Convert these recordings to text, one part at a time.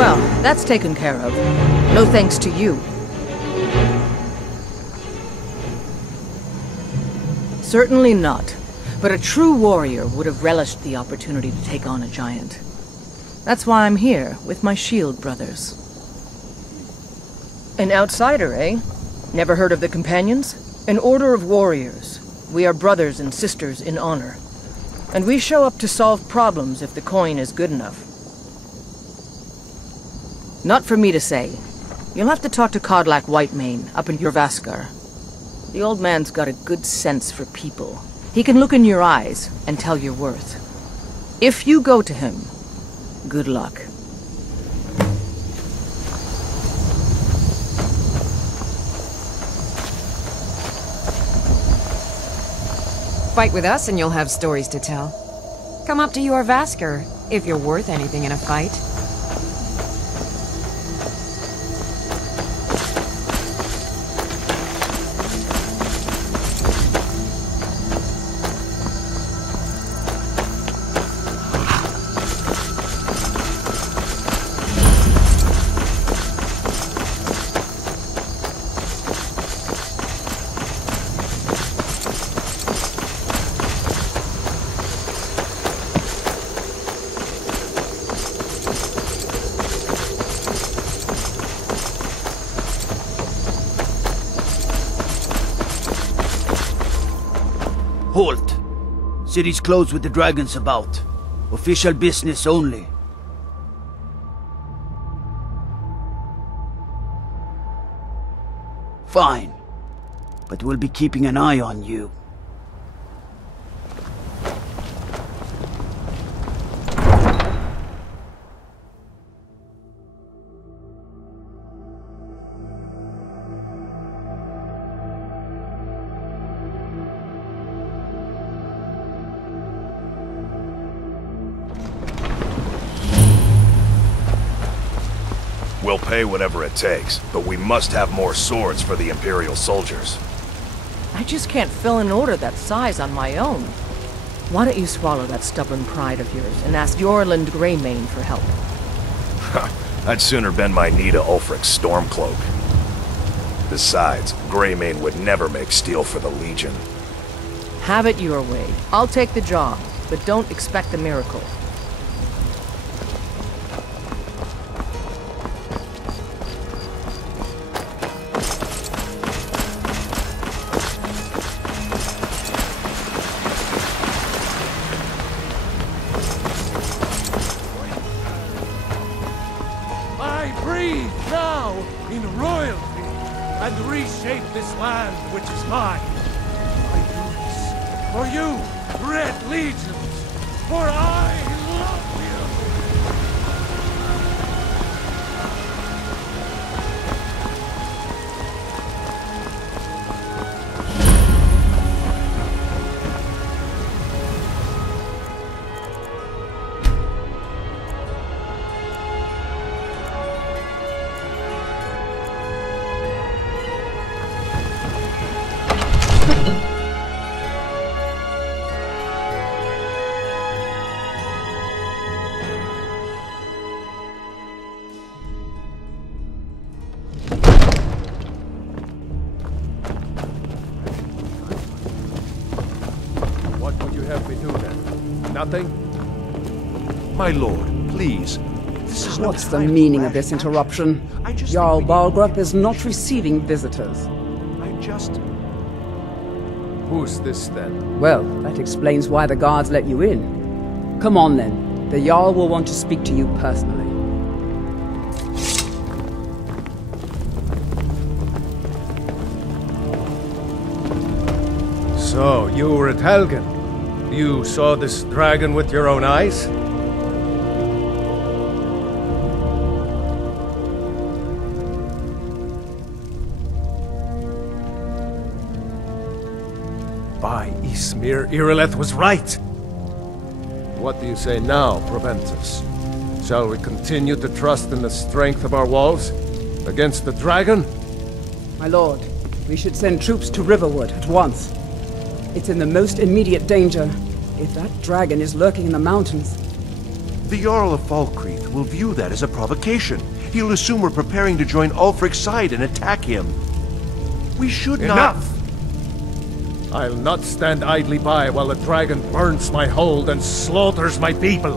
Well, that's taken care of. No thanks to you. Certainly not. But a true warrior would have relished the opportunity to take on a giant. That's why I'm here, with my shield brothers. An outsider, eh? Never heard of the Companions? An order of warriors. We are brothers and sisters in honor. And we show up to solve problems if the coin is good enough. Not for me to say. You'll have to talk to Kodlak Whitemane up in Jorvaskar. The old man's got a good sense for people. He can look in your eyes and tell your worth. If you go to him, good luck. Fight with us and you'll have stories to tell. Come up to Jorvaskar, if you're worth anything in a fight. Halt! City's closed with the dragons about. Official business only. Fine. But we'll be keeping an eye on you. We'll pay whatever it takes, but we must have more swords for the Imperial soldiers. I just can't fill an order that size on my own. Why don't you swallow that stubborn pride of yours and ask Jorland Greymane for help? I'd sooner bend my knee to Ulfric's Stormcloak. Besides, Greymane would never make steel for the Legion. Have it your way. I'll take the job, but don't expect a miracle. Reshape this land, which is mine. I do this for you, Red Legions, for I love you. Nothing? My lord, please. This is What's the meaning of this interruption? Jarl Balgrup is not receiving visitors. Who's this then? Well, that explains why the guards let you in. Come on then. The Jarl will want to speak to you personally. So, you were at Helgen. You saw this dragon with your own eyes? By Ysmir, Irileth was right! What do you say now, Proventus? Shall we continue to trust in the strength of our walls? Against the dragon? My lord, we should send troops to Riverwood at once. It's in the most immediate danger. If that dragon is lurking in the mountains, The Jarl of Falkreath will view that as a provocation. He'll assume we're preparing to join Ulfric's side and attack him. We should not... Enough! I'll not stand idly by while the dragon burns my hold and slaughters my people.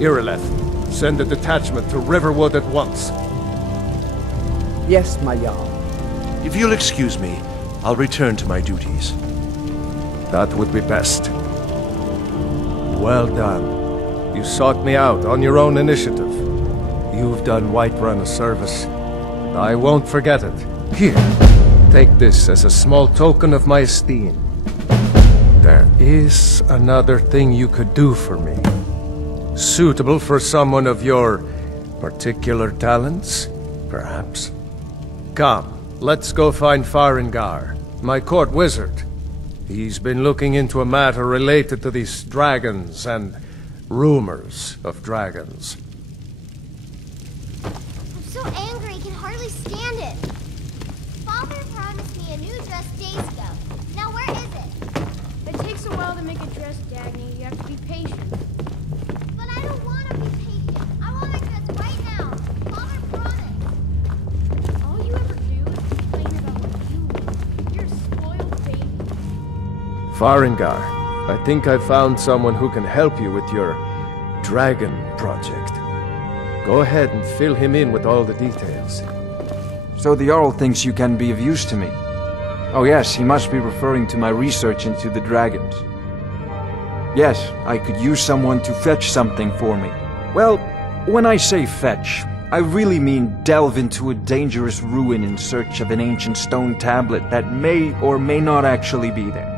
Irileth, send a detachment to Riverwood at once. Yes, my Jarl. If you'll excuse me, I'll return to my duties. That would be best. Well done. You sought me out on your own initiative. You've done Whiterun a service. I won't forget it. Here, take this as a small token of my esteem. There is another thing you could do for me. Suitable for someone of your particular talents, perhaps? Come, let's go find Farengar, my court wizard. He's been looking into a matter related to these dragons and rumors of dragons. I'm so angry I can hardly stand it. Father promised me a new dress days ago. Now where is it? It takes a while to make a dress, Dagny. You have to be patient. But I don't want to be patient. I want my dress right now. Father promised. All you ever do is complain about what you want. You're a spoiled baby. Farengar, I think I found someone who can help you with your dragon project. Go ahead and fill him in with all the details. So the Jarl thinks you can be of use to me. Oh yes, he must be referring to my research into the dragons. Yes, I could use someone to fetch something for me. Well, when I say fetch, I really mean delve into a dangerous ruin in search of an ancient stone tablet that may or may not actually be there.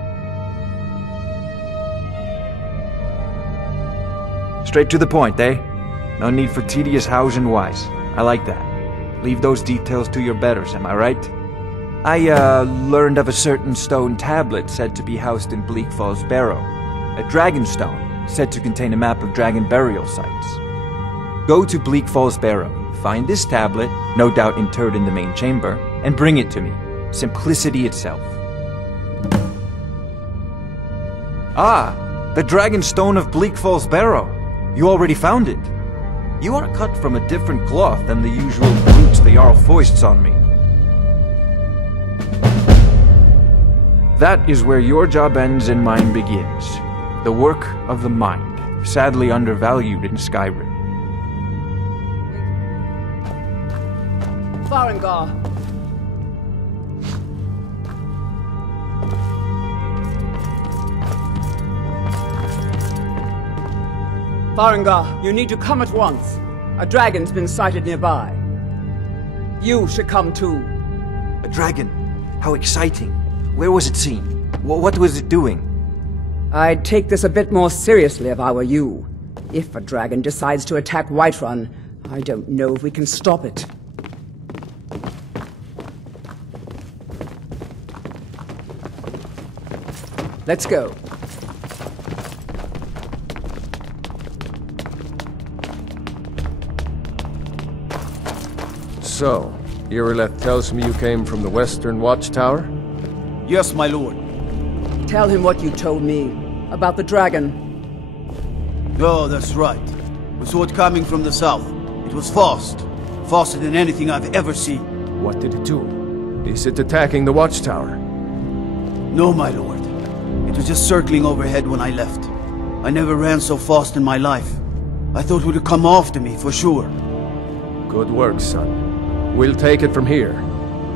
Straight to the point, eh? No need for tedious hows and whys. I like that. Leave those details to your betters, am I right? I, learned of a certain stone tablet said to be housed in Bleak Falls Barrow. A dragon stone, said to contain a map of dragon burial sites. Go to Bleak Falls Barrow, find this tablet, no doubt interred in the main chamber, and bring it to me. Simplicity itself. Ah, the dragon stone of Bleak Falls Barrow. You already found it. You are cut from a different cloth than the usual brutes the Jarl foists on me. That is where your job ends and mine begins. The work of the mind, sadly undervalued in Skyrim. Farengar. Farengar, you need to come at once. A dragon's been sighted nearby. You should come too. A dragon? How exciting. Where was it seen? What was it doing? I'd take this a bit more seriously if I were you. If a dragon decides to attack Whiterun, I don't know if we can stop it. Let's go. So, Irileth tells me you came from the Western Watchtower? Yes, my lord. Tell him what you told me about the dragon. Oh, that's right. We saw it coming from the south. It was fast. Faster than anything I've ever seen. What did it do? Is it attacking the Watchtower? No, my lord. It was just circling overhead when I left. I never ran so fast in my life. I thought it would come after me, for sure. Good work, son. We'll take it from here.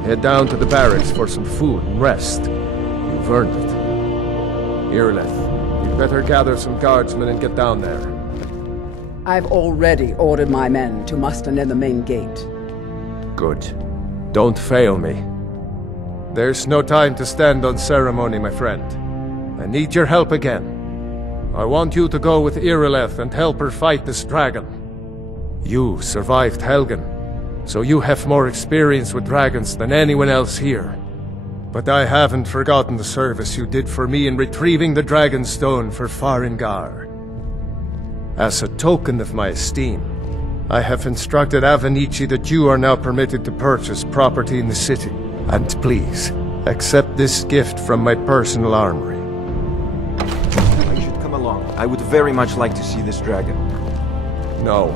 Head down to the barracks for some food and rest. You've earned it. Irileth, you'd better gather some guardsmen and get down there. I've already ordered my men to muster near the main gate. Good. Don't fail me. There's no time to stand on ceremony, my friend. I need your help again. I want you to go with Irileth and help her fight this dragon. You survived Helgen, so you have more experience with dragons than anyone else here. But I haven't forgotten the service you did for me in retrieving the dragon stone for Farengar. As a token of my esteem, I have instructed Avenici that you are now permitted to purchase property in the city. And please, accept this gift from my personal armory. I should come along. I would very much like to see this dragon. No.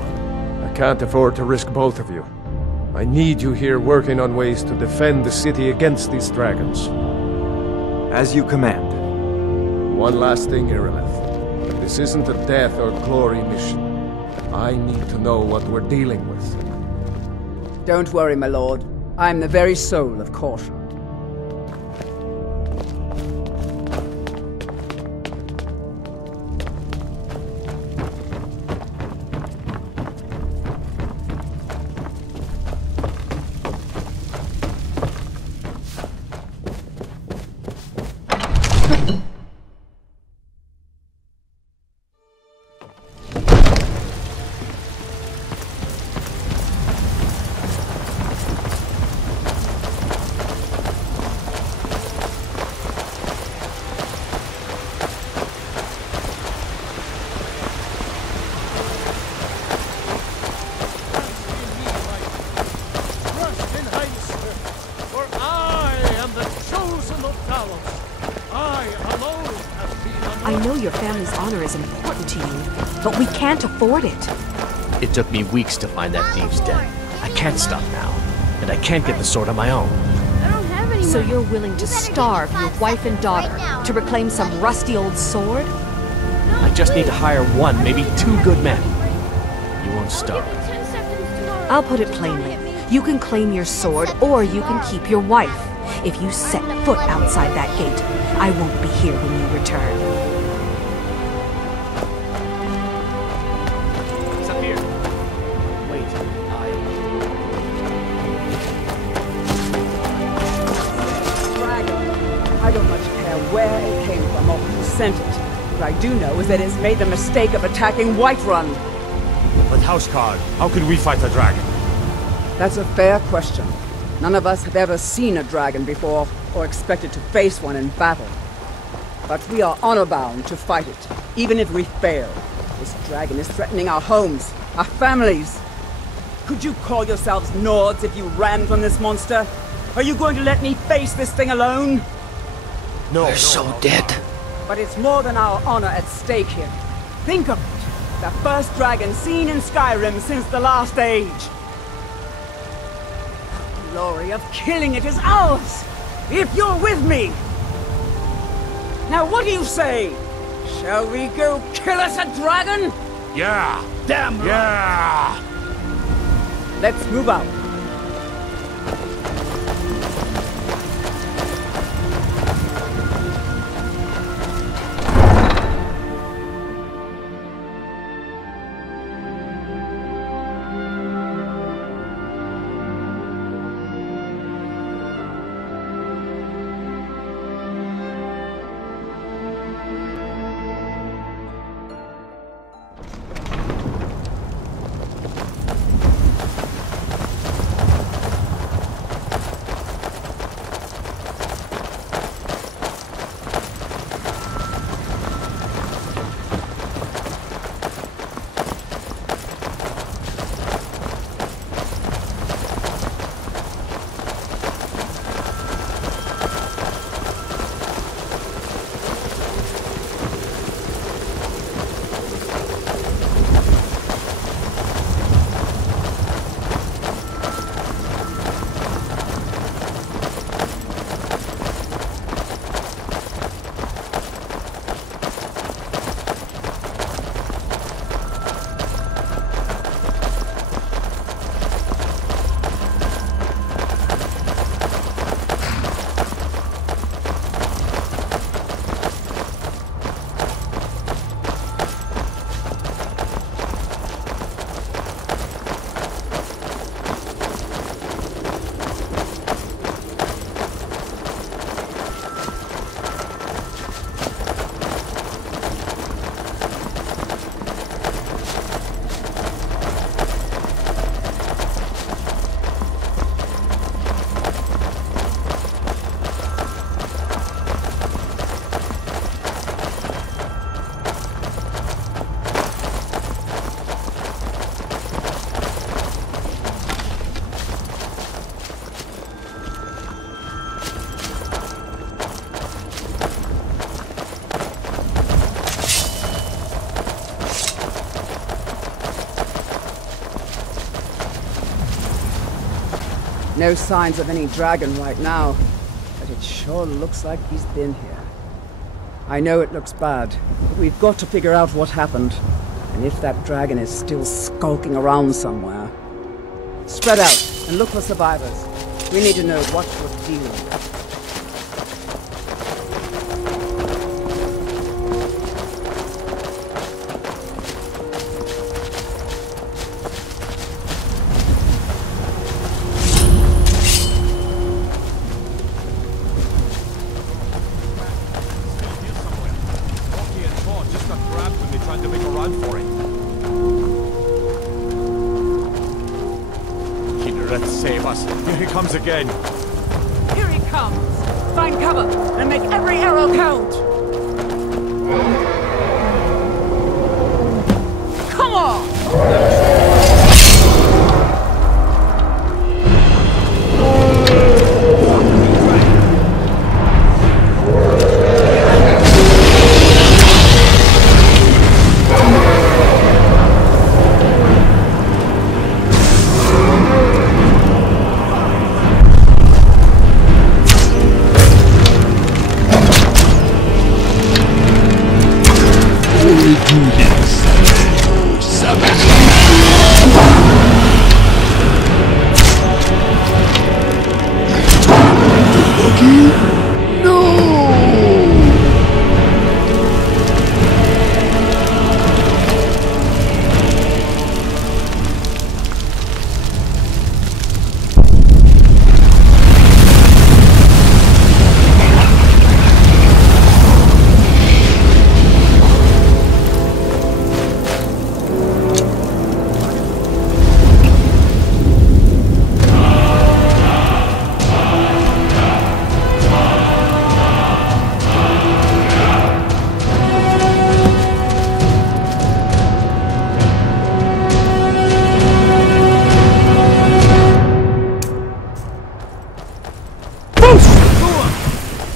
I can't afford to risk both of you. I need you here working on ways to defend the city against these dragons. As you command. One last thing, Irileth. This isn't a death or glory mission. I need to know what we're dealing with. Don't worry, my lord. I'm the very soul of caution. I know your family's honor is important to you, but we can't afford it. It took me weeks to find that thieves' den. I can't stop now, and I can't get the sword on my own. I don't have any So money. you're willing to starve your wife and daughter to reclaim some rusty old sword? I just need to hire one, maybe two good men. You won't starve. 10 seconds tomorrow. I'll put it plainly. You can claim your sword, or you can keep your wife. If you set foot outside that gate, I won't be here when you return. It's up here. Wait, Dragon. I don't much care where it came from or who sent it. What I do know is that it's made the mistake of attacking Whiterun. But Houseguard, how could we fight a dragon? That's a fair question. None of us have ever seen a dragon before, or expected to face one in battle. But we are honor-bound to fight it, even if we fail. This dragon is threatening our homes, our families. Could you call yourselves Nords if you ran from this monster? Are you going to let me face this thing alone? No. We're so dead. But it's more than our honor at stake here. Think of it. The first dragon seen in Skyrim since the last age. The glory of killing it is ours, if you're with me. Now what do you say? Shall we go kill us a dragon? Yeah! Damn right. Yeah! Let's move out. No signs of any dragon right now, but it sure looks like he's been here. I know it looks bad, but we've got to figure out what happened, and if that dragon is still skulking around somewhere. Spread out and look for survivors. We need to know what we're dealing with. Again. Here he comes! Find cover and make every arrow count! Come on!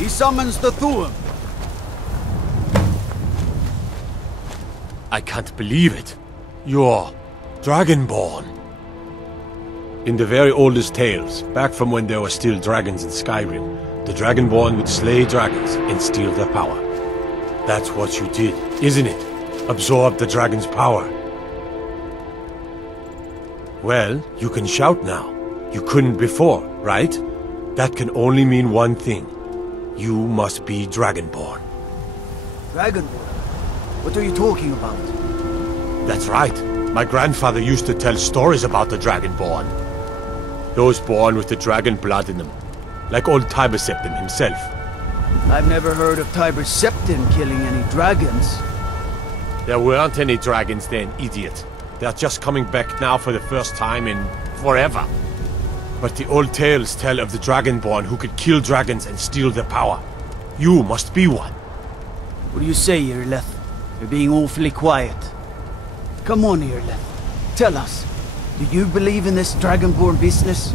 Summons the Thuum. I can't believe it. You're Dragonborn. In the very oldest tales, back from when there were still dragons in Skyrim, the Dragonborn would slay dragons and steal their power. That's what you did, isn't it? Absorb the dragon's power. Well, you can shout now. You couldn't before, right? That can only mean one thing. You must be Dragonborn. Dragonborn? What are you talking about? That's right. My grandfather used to tell stories about the Dragonborn. Those born with the dragon blood in them. Like old Tiber Septim himself. I've never heard of Tiber Septim killing any dragons. There weren't any dragons then, idiot. They're just coming back now for the first time in forever. But the old tales tell of the Dragonborn who could kill dragons and steal their power. You must be one. What do you say, Irileth? You're being awfully quiet. Come on, Irileth. Tell us. Do you believe in this Dragonborn business?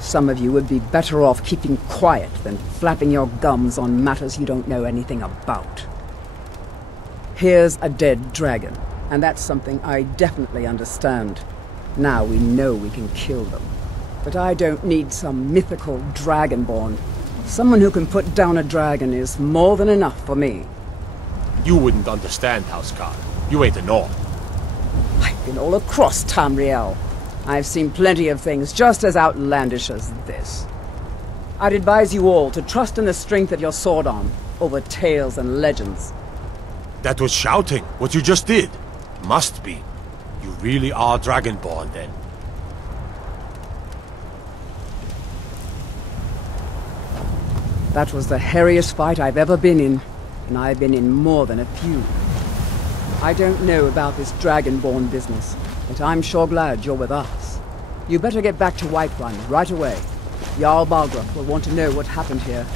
Some of you would be better off keeping quiet than flapping your gums on matters you don't know anything about. Here's a dead dragon, and that's something I definitely understand. Now we know we can kill them. But I don't need some mythical Dragonborn. Someone who can put down a dragon is more than enough for me. You wouldn't understand, Housecarl. You ain't a North. I've been all across Tamriel. I've seen plenty of things just as outlandish as this. I'd advise you all to trust in the strength of your sword arm over tales and legends. That was shouting, what you just did. Must be. You really are Dragonborn, then. That was the hairiest fight I've ever been in, and I've been in more than a few. I don't know about this Dragonborn business, but I'm sure glad you're with us. You better get back to Whiterun right away. Jarl Balgruuf will want to know what happened here.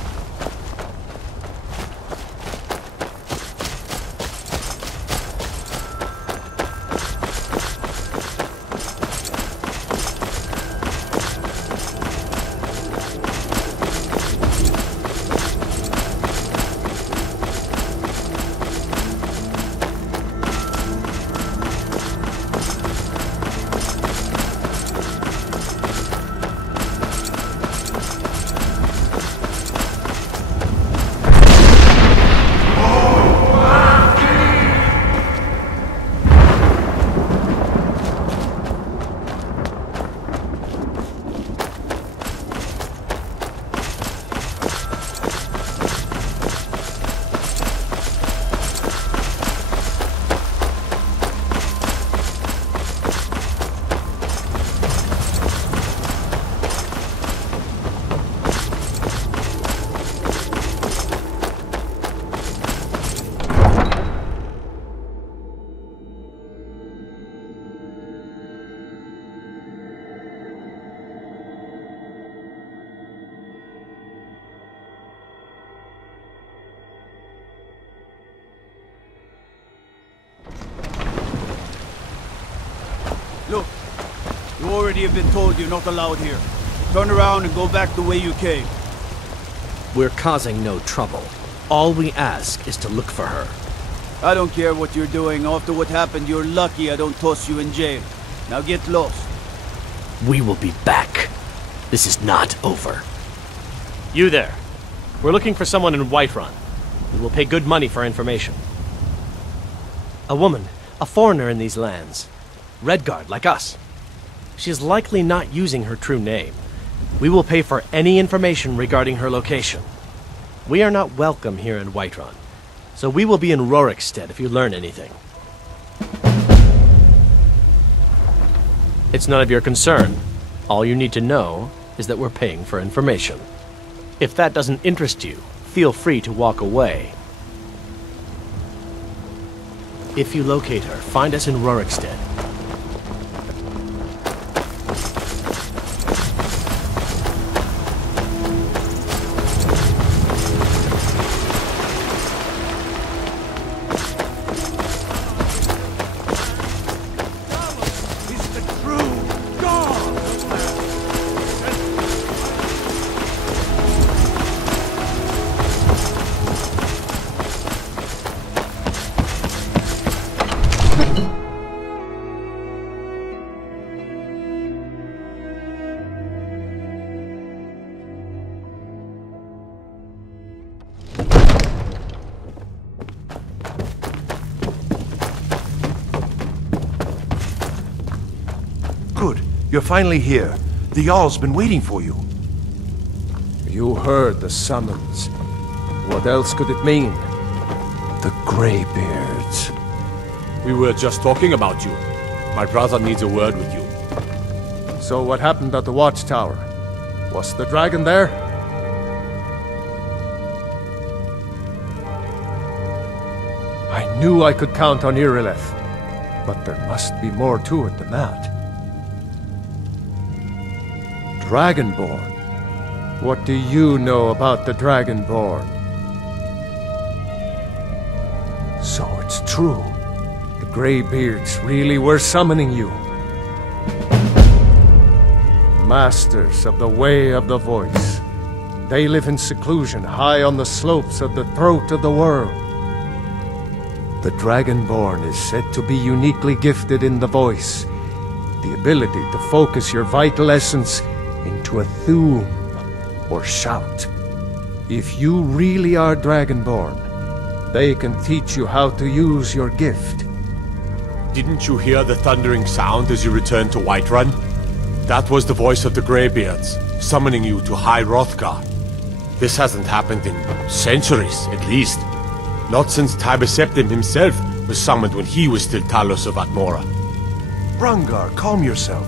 Look, you already have been told you're not allowed here. Turn around and go back the way you came. We're causing no trouble. All we ask is to look for her. I don't care what you're doing. After what happened, you're lucky I don't toss you in jail. Now get lost. We will be back. This is not over. You there. We're looking for someone in Whiterun. We will pay good money for information. A woman, a foreigner in these lands. Redguard, like us. She is likely not using her true name. We will pay for any information regarding her location. We are not welcome here in Whiterun, so we will be in Rorikstead if you learn anything. It's none of your concern. All you need to know is that we're paying for information. If that doesn't interest you, feel free to walk away. If you locate her, find us in Rorikstead. Good. You're finally here. The Jarl's been waiting for you. You heard the summons. What else could it mean? The Greybeards. We were just talking about you. My brother needs a word with you. So what happened at the watchtower? Was the dragon there? I knew I could count on Irileth, but there must be more to it than that. Dragonborn? What do you know about the Dragonborn? So it's true. The Greybeards really were summoning you. Masters of the Way of the Voice. They live in seclusion high on the slopes of the throat of the world. The Dragonborn is said to be uniquely gifted in the voice. The ability to focus your vital essence into a thum, or shout. If you really are Dragonborn, they can teach you how to use your gift. Didn't you hear the thundering sound as you returned to Whiterun? That was the voice of the Greybeards, summoning you to High Hrothgar. This hasn't happened in centuries, at least. Not since Tiber Septim himself was summoned when he was still Talos of Atmora. Hrongar, calm yourself.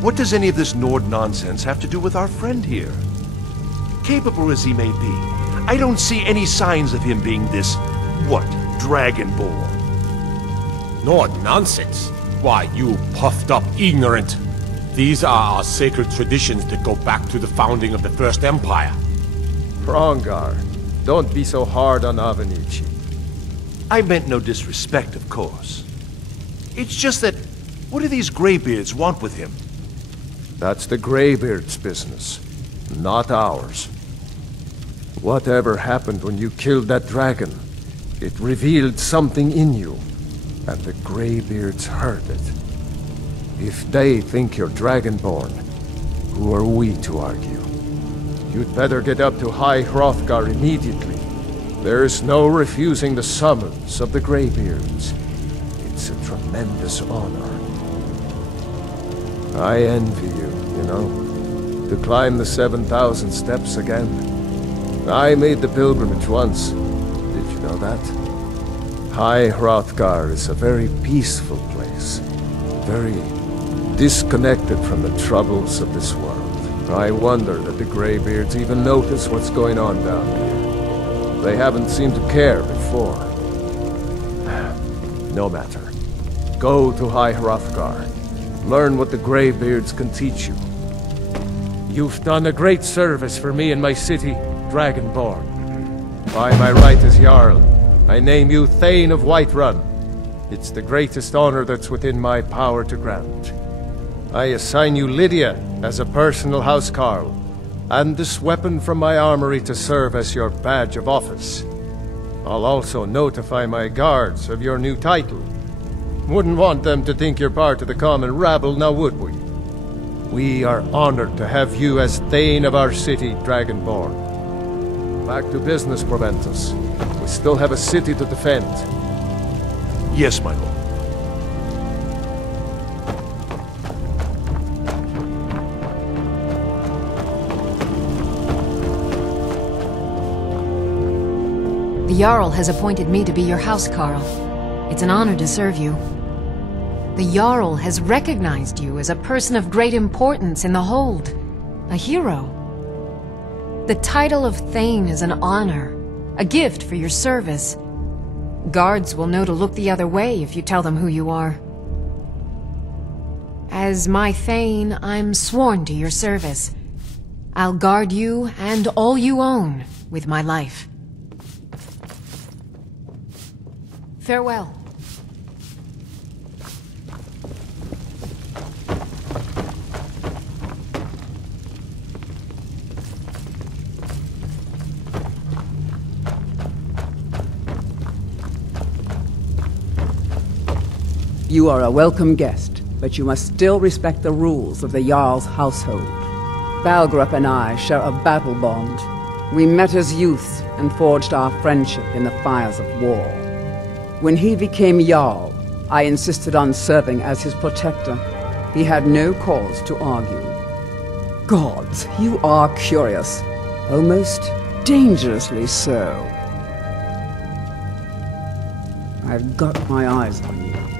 What does any of this Nord nonsense have to do with our friend here? Capable as he may be, I don't see any signs of him being this, Dragonborn. Nord nonsense? Why, you puffed up ignorant. These are our sacred traditions that go back to the founding of the First Empire. Hrongar, don't be so hard on Avenici. I meant no disrespect, of course. It's just that, what do these Greybeards want with him? That's the Greybeards' business, not ours. Whatever happened when you killed that dragon, it revealed something in you, and the Greybeards heard it. If they think you're Dragonborn, who are we to argue? You'd better get up to High Hrothgar immediately. There's no refusing the summons of the Greybeards. It's a tremendous honor. I envy you know, to climb the 7,000 steps again. I made the pilgrimage once. Did you know that? High Hrothgar is a very peaceful place. Very disconnected from the troubles of this world. I wonder that the Greybeards even notice what's going on down here. They haven't seemed to care before. No matter. Go to High Hrothgar. Learn what the Greybeards can teach you. You've done a great service for me and my city, Dragonborn. By my right as Jarl, I name you Thane of Whiterun. It's the greatest honor that's within my power to grant. I assign you Lydia as a personal housecarl, and this weapon from my armory to serve as your badge of office. I'll also notify my guards of your new title. Wouldn't want them to think you're part of the common rabble, now would we? We are honored to have you as Thane of our city, Dragonborn. Back to business, Proventus. We still have a city to defend. Yes, my lord. The jarl has appointed me to be your housecarl. It's an honor to serve you. The jarl has recognized you as a person of great importance in the hold, a hero. The title of Thane is an honor, a gift for your service. Guards will know to look the other way if you tell them who you are. As my Thane, I'm sworn to your service. I'll guard you and all you own with my life. Farewell. You are a welcome guest, but you must still respect the rules of the Jarl's household. Balgrup and I share a battle bond. We met as youths and forged our friendship in the fires of war. When he became Jarl, I insisted on serving as his protector. He had no cause to argue. Gods, you are curious. Almost dangerously so. I've got my eyes on you.